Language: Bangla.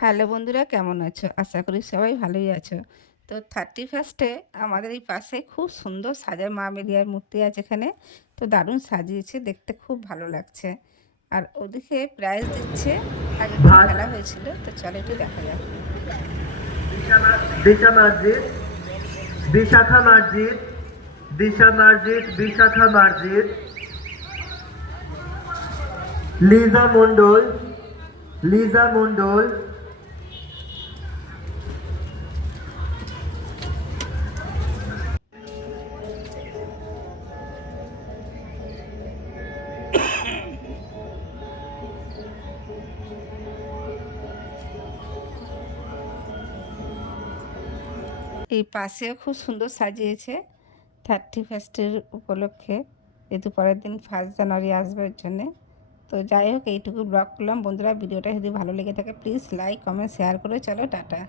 হ্যালো বন্ধুরা, কেমন আছো? আশা করি সবাই ভালোই আছো। তো 31st এ আমাদের এই পাশে খুব সুন্দর সাজায়, মা মেরিয়ার মূর্তি আছে এখানে। তো দারুণ সাজিয়েছে, দেখতে খুব ভালো লাগছে। আর ওদিকে প্রাইজ দিচ্ছে, আগের দিন ভাত খেলা হয়েছিল, তো চলো একটু দেখা যাক। দিশা মসজিদ, বিশাখা মসজিদ, দিশা মসজিদ, বিশাখা মসজিদ, লিজা মন্ডল, লিজা মন্ডল, এই পাশেও খুব সুন্দর সাজিয়েছে 31st উপলক্ষে, যেহেতু পরের দিন 1 জানুয়ারি আসবে ওর জন্যে। তো যাই হোক, এইটুকু ব্লগ করলাম বন্ধুরা। ভিডিওটা যদি ভালো লেগে থাকে প্লিজ লাইক কমেন্ট শেয়ার করে চলো, টাটা।